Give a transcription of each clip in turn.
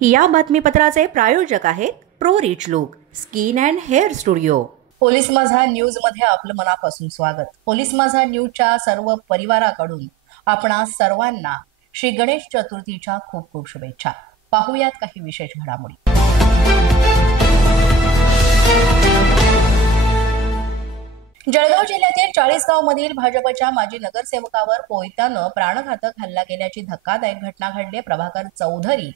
या बातमीपत्राचे प्रायोजक आहेत pro rich look skin and hair studio. Police माझा न्यूज मध्ये आपलं मनापासून स्वागत। पोलीस माझा न्यूजच्या सर्व परिवाराकडून आपणा सर्वांना श्री गणेश चतुर्थीच्या खूप खूप शुभेच्छा। पाहूयात काही विशेष घडामोडी। जळगाव जिल्ह्यातील चाळीसगाव मधील भाजपच्या माजी नगरसेवकावर कोयत्यानं प्राणघातक हल्ला केल्याची धक्कादायक घटना घडली। प्रभाकर चौधरी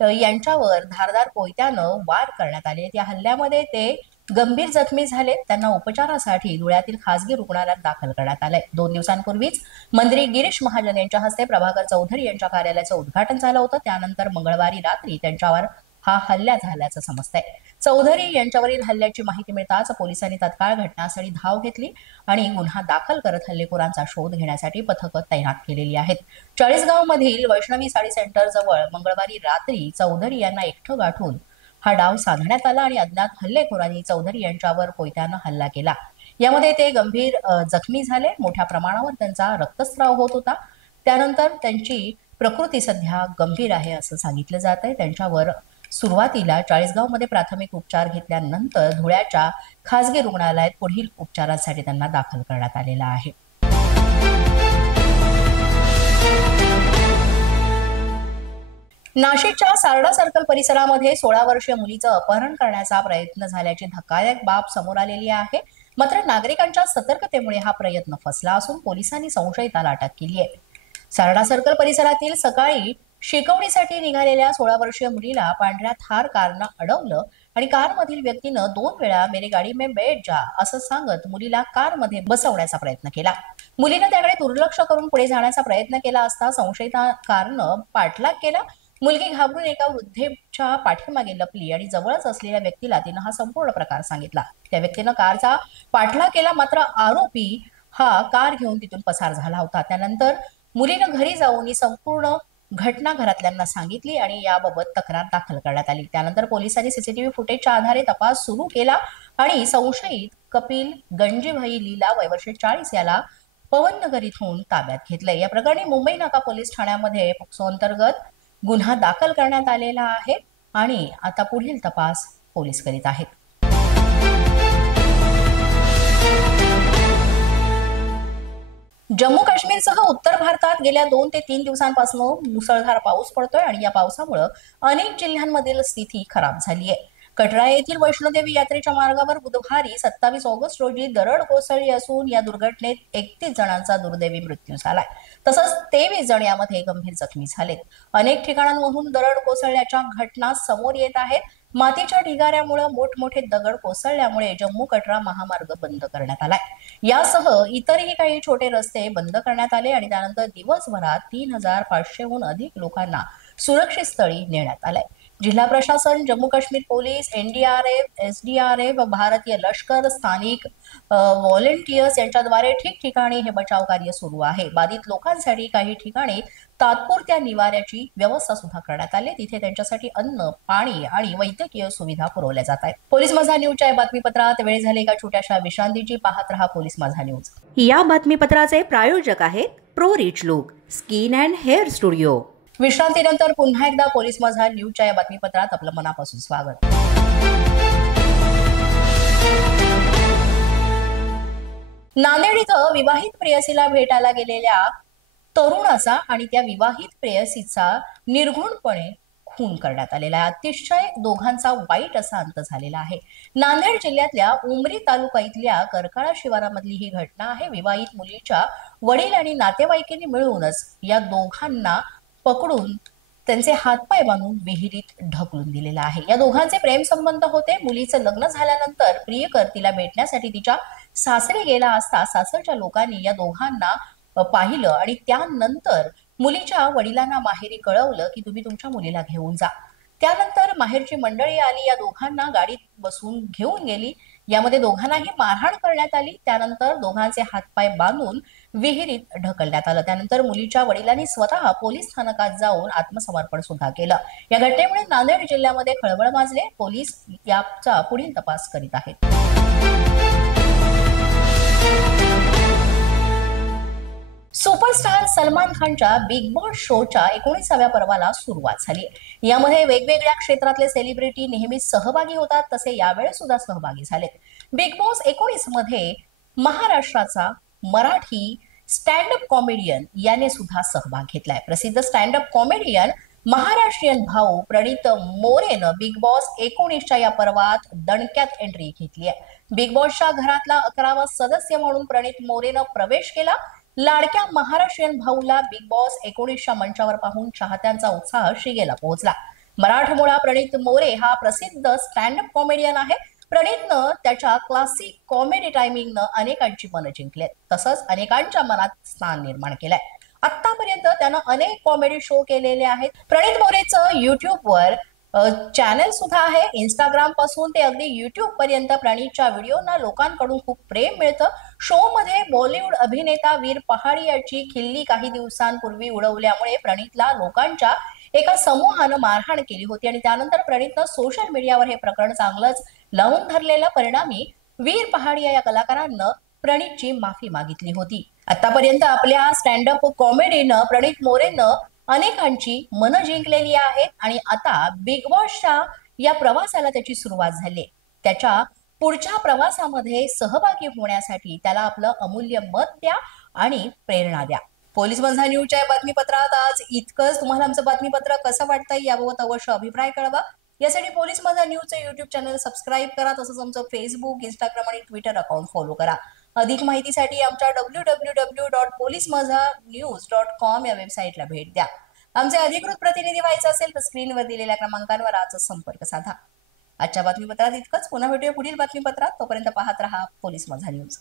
यांच्यावर धारदार कोयत्यानं वार करण्यात आले। या हल्ल्यामध्ये ते गंभीर जखमी झाले। त्यांना उपचारासाठी धुळ्यातील खासगी रुग्णालयात दाखल करण्यात आले। 2 दिवसांपूर्वीच मंत्री गिरीश महाजन यांच्या हस्ते प्रभाकर चौधरी यांच्या कार्यालयाचं उद्घाटन झालं होतं। त्यानंतर मंगळवारी रात्री त्यांच्यावर हा हल्ला झाल्याचं समजतंय। चौधरी यांच्यावरील हल्ल्याची माहिती मिळताच पोलिसांनी तत्काळ घटनास्थळी धाव घेतली आणि गुन्हा दाखल करत हल्लेखोरांचा शोध घेण्यासाठी पथकं तैनात केलेली आहेत। चाळीसगाव मधील वैष्णवी साडी सेंटर जवळ मंगळवारी रात्री चौधरी यांना एकटं गाठून हा डाव साधण्यात आला आणि अज्ञात हल्लेखोरांनी चौधरी यांच्यावर कोयत्यानं हल्ला केला। यामध्ये ते गंभीर जखमी झाले। मोठ्या प्रमाणावर त्यांचा रक्तस्राव होत होता। त्यानंतर त्यांची प्रकृती सध्या गंभीर आहे असं सांगितलं जात आहे। त्यांच्यावर सुरुवातीला चाळीसगावमध्ये प्राथमिक उपचार घेतल्यानंतर धुळ्याच्या खासगी रुग्णालयात पुढील उपचारांसाठी त्यांना दाखल करण्यात आलेला आहे। नाशिकच्या सारडा सर्कल परिसरामध्ये 16 वर्षीय मुलीचं अपहरण करण्याचा प्रयत्न झाल्याची धक्कादायक बाब समोर आलेली आहे। मात्र नागरिकांच्या सतर्कतेमुळे हा प्रयत्न फसला असून पोलिसांनी संशयिताला अटक केली आहे। सारडा सर्कल परिसरातील सकाळी शिकवणीसाठी निघालेल्या 16 वर्षीय मुलीला पांढऱ्या थार कारनं अडवलं आणि कारमधील व्यक्तीनं 2 वेळा मेरे गाडी में बैठ जा असं सांगत मुलीला कारमध्ये बसवण्याचा प्रयत्न केला। मुलीनं त्याकडे दुर्लक्ष करून पुढे जाण्याचा प्रयत्न केला असता संशयिता कारनं पाठलाग केला। मुलगी घाबरून एका वृद्धेच्या पाठीमागे लपली आणि जवळच असलेल्या व्यक्तीला तिनं हा संपूर्ण प्रकार सांगितला। त्या व्यक्तीनं कारचा पाठलाग केला, मात्र आरोपी हा कार घेऊन तिथून पसार झाला होता। त्यानंतर मुलीनं घरी जाऊन ही संपूर्ण घटना घरातल्यांना सांगितली आणि याबाबत तक्रार दाखल करण्यात आली। त्यानंतर पोलिसांनी सीसीटीव्ही फुटेजच्या आधारे तपास सुरू केला आणि संशयित कपिल गंजीभाई लीला वय वर्ष 40 याला पवननगर इथून ताब्यात घेतलंय। या प्रकरणी मुंबई नाका पोलीस ठाण्यामध्ये पोक्सो अंतर्गत गुन्हा दाखल करण्यात आलेला आहे आणि आता पुढील तपास पोलीस करीत आहेत। जम्मू काश्मीरसह उत्तर भारतात गेल्या 2 ते 3 दिवसांपासून मुसळधार पाऊस पडतोय आणि या पावसामुळे अनेक जिल्ह्यांमधील स्थिती खराब झाली आहे। कटरा येथील वैष्णोदेवी यात्रेच्या मार्गावर बुधवारी 27 ऑगस्ट रोजी दरड कोसळली असून या दुर्घटनेत 31 जणांचा दुर्दैवी मृत्यू झालाय। तसंच 23 जण यामध्ये गंभीर जखमी झालेत। अनेक ठिकाणांवरून दरड कोसळल्याच्या घटना समोर येत आहेत। मातीच्या ढिगाऱ्यामुळे मोठमोठे दगड कोसळल्यामुळे जम्मू कटरा महामार्ग बंद करण्यात आलाय। यासह इतरही काही छोटे रस्ते बंद करण्यात आले आणि त्यानंतर दिवसभरात 3500हून अधिक लोकांना सुरक्षित स्थळी नेण्यात आलंय। जिल्हा प्रशासन, Jammu Kashmir police, NDRF, SDRF, भारतीय लष्कर, स्थानिक व्हॉलेंटियर्स यांच्याद्वारे ठिकठिकाणी हे बचाव कार्य सुरू आहे। बाधित लोकांसाठी काही ठिकाणी तात्पुरत्या निवाऱ्याची व्यवस्था सुद्धा करण्यात आली। तिथे त्यांच्यासाठी अन्न, पाणी आणि वैद्यकीय सुविधा पुरवल्या जात आहेत। पोलीस माझा न्यूजच्या या बातमीपत्रात वेळ झाली एका छोट्याशा विश्रांतीची। पाहत रहा पोलीस माझा न्यूज। या बातमीपत्राचे प्रायोजक आहेत pro rich look skin and hair studio. विश्रांतीनंतर पुन्हा एकदा पोलीस माझा न्यूजच्या या बातमीपत्रात आपलं मनापासून स्वागत। नांदेड इथं विवाहित प्रेयसीला भेटायला गेलेल्या तरुणाचा आणि त्या विवाहित प्रेयसीचा निर्घृणपणे खून करण्यात आलेला आहे। अतिशय दोघांचा वाईट असा अंत झालेला आहे। नांदेड जिल्ह्यातल्या उमरी तालुक्यातल्या करकाळा शिवारामधली ही घटना आहे। विवाहित मुलीच्या वडील आणि नातेवाईकांनी मिळूनच या दोघांना पकडून त्यांचे हातपाय बांधून विहिरीत ढकलून दिलेला आहे। या दोघांचे प्रेम संबंध होते। मुलीचं लग्न झाल्यानंतर प्रियकर तिला भेटण्यासाठी तिच्या सासरी गेला असता सासरच्या लोकांनी या दोघांना पाहिलं आणि त्यानंतर मुलीच्या वडिलांना माहेरी कळवलं की तुम्ही तुमच्या मुलीला घेऊन जा। त्यानंतर माहेरची मंडळी आली, या दोघांना गाडीत बसून घेऊन गेली। यामध्ये दोघांनाही मारहाण करण्यात आली। त्यानंतर दोघांचे हातपाय बांधून विहिरीत ढकलण्यात आलं। त्यानंतर मुलीच्या वडिलांनी स्वतः पोलीस स्थानकात जाऊन आत्मसमर्पण सुद्धा केलं। या घटनेमुळे नांदेड जिल्ह्यामध्ये खळबळ माजले। पोलीस याचा पुढील तपास करीत आहेत। सुपरस्टार सलमान खानच्या बिग बॉस शोच्या 19व्या पर्वाला सुरुवात झाली। यामध्ये वेगवेगळ्या क्षेत्रातले सेलिब्रिटी नेहमीच सहभागी होतात, तसे यावेळी सुद्धा सहभागी झाले। बिग बॉस 19 मध्ये महाराष्ट्राचा मराठी स्टँड अप कॉमेडियन याने सुद्धा सहभाग घेतलाय। प्रसिद्ध स्टँड अप कॉमेडियन महाराष्ट्रीयन भाऊ प्रणित मोरेनं बिग बॉस 19च्या या पर्वात दणक्यात एंट्री घेतली आहे। बिग बॉसच्या घरातला 11वा सदस्य म्हणून प्रणित मोरेनं प्रवेश केला। लाडक्या महाराष्ट्रीयन भाऊला बिग बॉस 19च्या मंचावर पाहून चाहत्यांचा उत्साह शिगेला पोहोचला। मराठमोळा प्रणित मोरे हा प्रसिद्ध स्टँड अप कॉमेडियन आहे। प्रणितनं त्याच्या क्लासिक कॉमेडी टायमिंगनं अनेकांची मनं जिंकलेत, तसंच अनेकांच्या मनात स्थान निर्माण केलंय। आतापर्यंत त्यानं अनेक कॉमेडी शो केलेले आहेत। प्रणित मोरेचं युट्यूबवर चॅनल सुद्धा आहे। इंस्टाग्राम पासून ते अगदी युट्यूब पर्यंत प्रणितच्या व्हिडिओना लोकांकडून खूप प्रेम मिळतं। शो मध्ये बॉलिवूड अभिनेता वीर पहाडी याची खिल्ली काही दिवसांपूर्वी उडवल्यामुळे प्रणितला लोकांच्या एका समूहानं मारहाण केली होती आणि त्यानंतर प्रणितनं सोशल मीडियावर हे प्रकरण चांगलंच लावून धरलेलं। परिणामी वीर पहाडी या कलाकारांना प्रणितची माफी मागितली होती। आतापर्यंत आपल्या स्टँड अप कॉमेडीनं प्रणित मोरेनं अनेकांची मनं जिंकलेली आहेत आणि आता बिग बॉसच्या या प्रवासाला त्याची सुरुवात झाली। त्याच्या पुढच्या प्रवासामध्ये सहभागी होण्यासाठी त्याला आपलं अमूल्य मत द्या आणि प्रेरणा द्या। पोलीस माझा न्यूजच्या बातमीपत्रात आज इतकंच। तुम्हाला आमचं बातमीपत्र कसं वाटतंय याबाबत अवश्य अभिप्राय कळवा। यासाठी पोलीस माझा न्यूजचे युट्यूब चॅनल सबस्क्राईब करा, तसंच आमचं फेसबुक, इंस्टाग्राम आणि ट्विटर अकाउंट फॉलो करा। अधिक माहितीसाठी आमच्या www.policemazhanews.com या वेबसाईटला भेट द्या। आमचे अधिकृत प्रतिनिधी व्हायचे असेल तर स्क्रीनवर दिलेल्या क्रमांकांवर आजच संपर्क साधा। आजच्या बातमीपत्रात इतकंच। पुन्हा भेटूया पुढील बातमीपत्रात। तोपर्यंत पाहत रहा पोलीस माझा न्यूज।